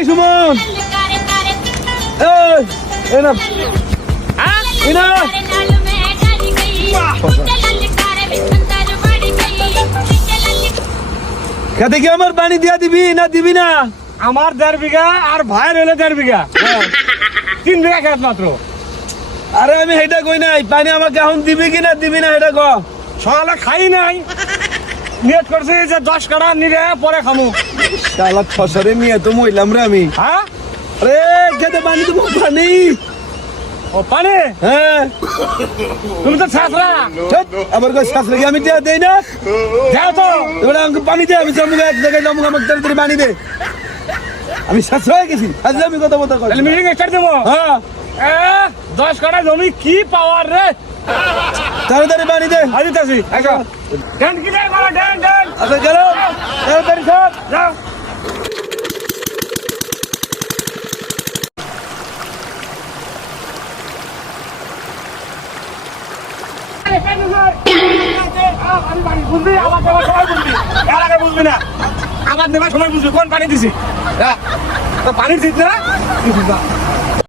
এই সুমন এই না এই না খেতে কি আমার পানি দিয়া দিবি না দিবি না? আমার 1.5 বিঘা আর ভাইয়ের হলো 1.5 বিঘা 3 বিঘা খেত মাত্র। আরে আমি হেটা কই নাই, পানি আমাকে এখন দিবি কি না দিবি না এটা ক। সকালে খাই নাই, নিয়ত করছি যে 10 কাঠা নিলে পরে খামু। শালা ফসরে নিয়ে তো মইলাম রে আমি। হ্যাঁ আরে খেতে পানি দেবো, পানি। ও পানি, হ্যাঁ তুমি তো ছাত্রা, আবার কই শাস্ত্রে কি আমি দেই না? যাও তো। এবারে আমাকে পানি দে, আমি জমুক এক জায়গায় জমুক, আমাকে তাড়াতাড়ি পানি দে। আমি শাস্ত্র হয়ে গেছি, আজকে আমি কথা বলতে তাহলে মিটিং স্টার্ট দেবো। হ্যাঁ 10 কাঠা জমি কি পাওয়ার রে। তাড়াতাড়ি পানি দে। আজিতাছি আচ্ছা ড্যান কি দেয় বাবা, ড্যান ড্যান। আচ্ছা গেল তাড়াতাড়ি সব যাও। আমি পানি বুঝবি, আমার দেওয়ার সময় বুঝবি, এর আগে বুঝবি না। আমার দেওয়ার সময় বুঝবি কোন পানি দিছি। পানি দিস না